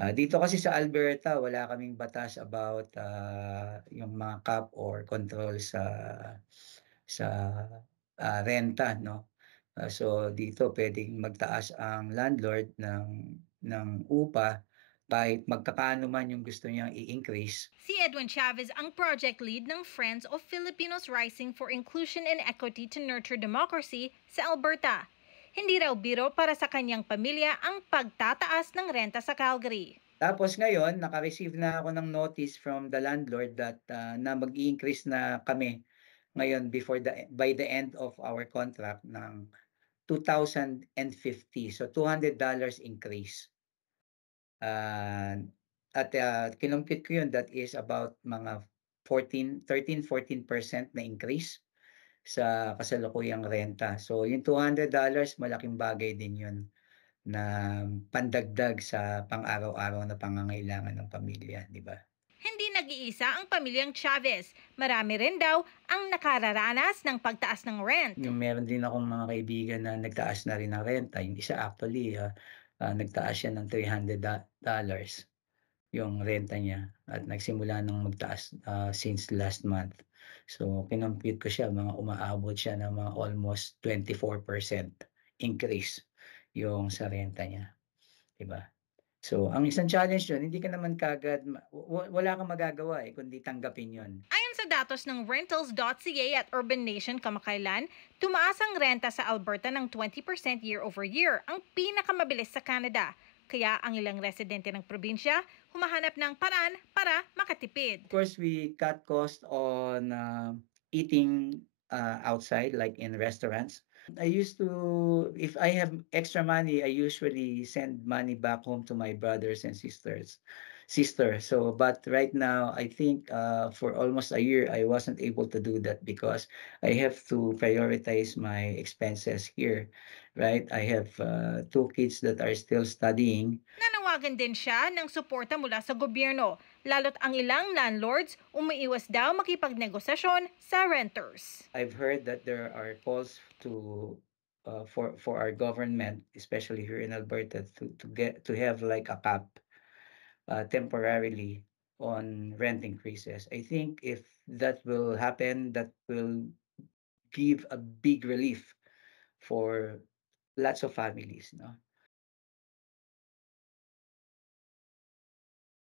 Dito kasi sa Alberta wala kaming batas about, yung mga cap or control sa, renta 'no. So dito puwedeng magtaas ang landlord ng upa kahit magkakano man yung gusto niyang i-increase. Si Edwin Chavez ang project lead ng Friends of Filipinos Rising for Inclusion and Equity to Nurture Democracy sa Alberta. Hindi raw biro para sa kanyang pamilya ang pagtataas ng renta sa Calgary. Tapos ngayon naka-receive na ako ng notice from the landlord that, na mag-i-increase na kami ngayon by the end of our contract ng 2,050. So $200 increase. At, kinompute ko yun, that is about mga 14% na increase sa kasalukuyang renta. So yung $200 malaking bagay din yun na pandagdag sa pang-araw-araw na pangangailangan ng pamilya, 'di ba? Hindi nag-iisa ang pamilyang Chavez. Marami rin daw ang nakararanas ng pagtaas ng rent. Yung meron din akong mga kaibigan na nagtaas na rin ng renta, yung isa actually, nagtaas siya ng $300 yung renta niya at nagsimula ng magtaas, since last month. So kinompute ko siya, mga umaabot siya ng mga almost 24% increase yung sa renta niya, 'di ba? So ang isang challenge dun, hindi ka naman kaagad wala kang magagawa, kundi tanggapin yun. Ayon sa datos ng rentals.ca at Urban Nation kamakailan, tumaas ang renta sa Alberta ng 20% year over year, ang pinakamabilis sa Canada. Kaya ang ilang residente ng probinsya humahanap ng paraan para makatipid. Of course, we cut cost on, eating, outside, like in restaurants. I used to If I have extra money, I usually send money back home to my brothers and sister. So, but right now, I think, for almost a year, I wasn't able to do that because I have to prioritize my expenses here, right? I have, 2 kids that are still studying. Nanawagan din siya ng suporta mula sa gobyerno, lalo't ang ilang landlords umiiwas daw makipagnegosasyon sa renters. I've heard that there are calls for our government, especially here in Alberta, to have like a cap, temporarily on rent increases. I think if that will happen, that will give a big relief for lots of families, no?